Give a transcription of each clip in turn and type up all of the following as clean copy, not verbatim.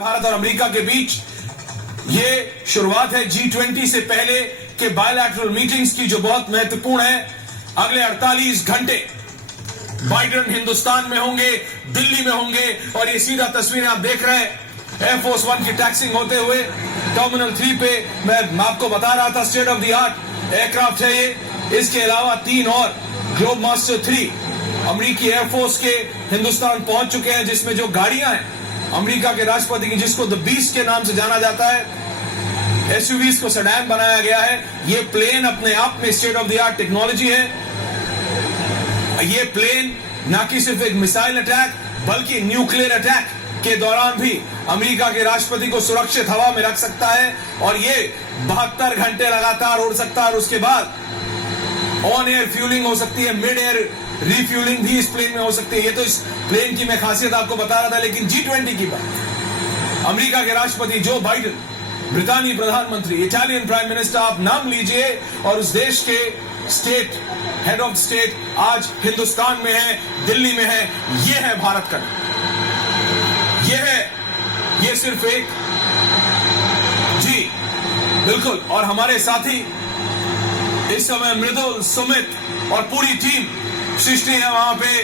भारत और अमेरिका के बीच ये शुरुआत है G20 से पहले के बायलैटरल मीटिंग्स की, जो बहुत महत्वपूर्ण है। अगले 48 घंटे बाइडेन हिंदुस्तान में होंगे, दिल्ली में होंगे, और ये सीधा तस्वीरें आप देख रहे हैं एयरफोर्स 1 की टैक्सिंग होते हुए टर्मिनल 3 पे। मैं आपको बता रहा था state of the art aircraft है ये। इसके अलावा 3 और ग्लोब मास्टर 3 अमेरिकी एयरफोर्स के हिंदुस्तान पहुंच चुके हैं, जिसमें जो गाड़ियां हैं अमेरिका के राष्ट्रपति की, जिसको द बीस्ट के नाम से जाना जाता है, एसयूवीज को सेडान बनाया गया है। ये प्लेन अपने आप में state of the art technology है। ये प्लेन ना कि सिर्फ एक मिसाइल अटैक बल्कि न्यूक्लियर अटैक के दौरान भी अमेरिका के राष्ट्रपति को सुरक्षित हवा में रख सकता है, और ये 72 घंटे लगातार उड़ सकता है, और उसके बाद ऑन एयर फ्यूलिंग हो सकती है, मिड एयर रिफ्यूलिंग भी इस प्लेन में हो सकती है। ये तो इस प्लेन की मैं खासियत आपको बता रहा था। लेकिन G20 की बात, अमेरिका के राष्ट्रपति जो बाइडेन, ब्रितानी प्रधानमंत्री, इटालियन प्राइम मिनिस्टर, आप नाम लीजिए, और उस देश के स्टेट हेड ऑफ स्टेट आज हिंदुस्तान में है, दिल्ली में है। ये है भारत का, ये सिर्फ एक जी बिल्कुल। और हमारे साथी इस समय मृदुल, सुमित और पूरी टीम, सृष्टि है वहां पे,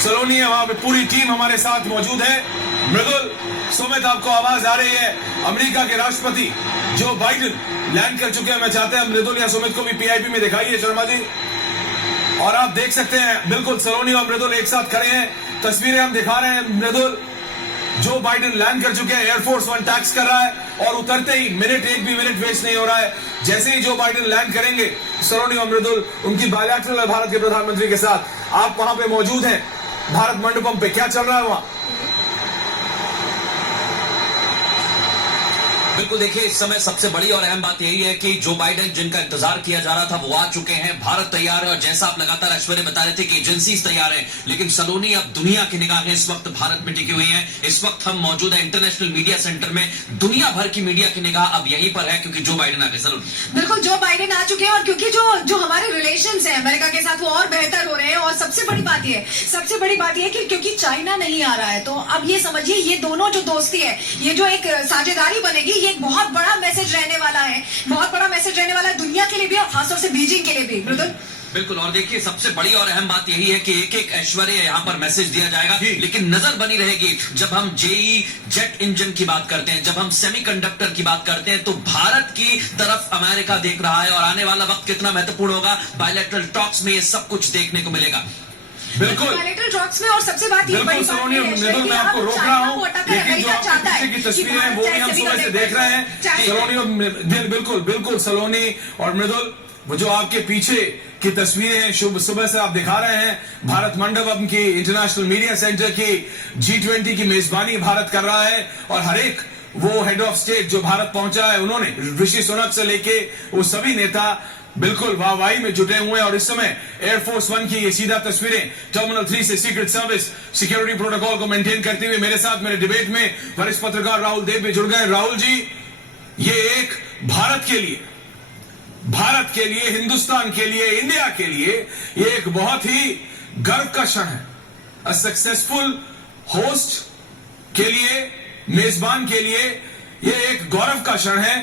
सलोनी है वहां पे, पूरी टीम हमारे साथ मौजूद है। मृदुल, सुमित, आपको आवाज आ रही है? अमेरिका के राष्ट्रपति जो बाइडेन लैंड कर चुके हैं। मैं चाहते हैं मृदुल या सुमित को भी पीआईबी में दिखाइए, शर्मा जी। और आप देख सकते हैं बिल्कुल सलोनी और मृदुल एक साथ खड़े हैं, तस्वीरें हम दिखा रहे हैं। मृदुल, जो बाइडेन लैंड कर चुके हैं, एयरफोर्स 1 टैक्स कर रहा है, और उतरते ही एक भी मिनट वेस्ट नहीं हो रहा है। जैसे ही जो बाइडेन लैंड करेंगे, सलोनी और मृदुल उनकी बायलैटरल है भारत के प्रधानमंत्री के साथ। आप वहां पे मौजूद हैं भारत मंडपम पे, क्या चल रहा है वहां? बिल्कुल, देखिए इस समय सबसे बड़ी और अहम बात यही है कि जो बाइडेन जिनका इंतजार किया जा रहा था वो आ चुके हैं। भारत तैयार है, और जैसा आप लगातार ऐश्वर्य बता रहे थे कि एजेंसीज तैयार है, लेकिन सलोनी अब दुनिया की निगाहें इस वक्त भारत में टिकी हुई हैं। इस वक्त हम मौजूद है इंटरनेशनल मीडिया सेंटर में। दुनिया भर की मीडिया की निगाह अब यहीं पर है, क्योंकि जो बाइडेन आ गए। सलोनी, बिल्कुल, जो बाइडेन आ चुके हैं, और क्योंकि जो हमारे रिलेशंस हैं अमेरिका के साथ वो और बेहतर हो रहे हैं। और सबसे बड़ी बात ये है कि क्योंकि चाइना नहीं आ रहा है, तो अब ये समझिए ये दोनों जो दोस्ती है, ये जो एक साझेदारी बनेगी, ये एक बहुत बड़ा मैसेज रहने वाला है, बहुत बड़ा मैसेज रहने वाला है दुनिया के लिए भी, और खासतौर से बीजिंग के लिए भी। बिल्कुल, और देखिए सबसे बड़ी और अहम बात यही है कि एक एक ऐश्वर्य यहाँ पर मैसेज दिया जाएगा, लेकिन नजर बनी रहेगी जब हम जेई जेट इंजन की बात करते हैं, जब हम सेमीकंडक्टर की बात करते हैं, तो भारत की तरफ अमेरिका देख रहा है, और आने वाला वक्त कितना महत्वपूर्ण होगा। बायलैटरल टॉक्स में ये सब कुछ देखने को मिलेगा। बिल्कुल, बायलैटरल टॉक्स में। और सबसे बात ये बड़ी बात है, मृदुल, मैं आपको रोक रहा हूँ, लेकिन जो आपके पीछे की तस्वीरें हैं वो भी हम सुबह से देख रहे हैं। सलोनी और बिल्कुल सलोनी और मृदुल, वो जो आपके पीछे की तस्वीरें हैं सुबह से आप दिखा रहे हैं, भारत मंडपम की, इंटरनेशनल मीडिया सेंटर की, G20 की मेजबानी भारत कर रहा है। और हर एक वो हेड ऑफ स्टेट जो भारत पहुंचा है, उन्होंने ऋषि सुनक से लेके वो सभी नेता बिल्कुल वाहवाही में जुटे हुए हैं। और इस समय एयरफोर्स 1 की ये सीधा तस्वीरें टर्मिनल 3 से सीक्रेट सर्विस सिक्योरिटी प्रोटोकॉल को मेंटेन करते हुए मेरे साथ मेरे डिबेट में वरिष्ठ पत्रकार राहुल देव भी जुड़ गए। राहुल जी, ये एक भारत के लिए, हिंदुस्तान के लिए, इंडिया के लिए ये एक बहुत ही गर्व का क्षण है। अ सक्सेसफुल होस्ट के लिए, मेजबान के लिए ये एक गौरव का क्षण है।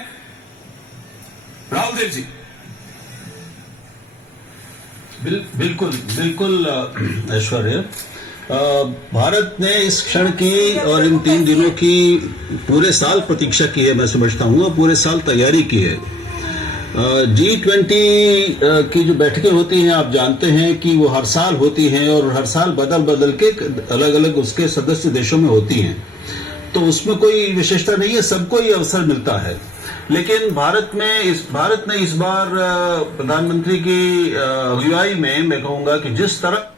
राहुल देव जी। बिल्कुल ऐश्वर्य, भारत ने इस क्षण की और इन 3 दिनों की पूरे साल प्रतीक्षा की है, मैं समझता हूँ, और पूरे साल तैयारी की है। G20 की जो बैठकें होती हैं, आप जानते हैं कि वो हर साल होती हैं, और हर साल बदल के अलग अलग उसके सदस्य देशों में होती हैं, तो उसमें कोई विशेषता नहीं है, सबको ये अवसर मिलता है। लेकिन भारत ने इस बार प्रधानमंत्री की अगुवाई में, मैं कहूंगा कि जिस तरह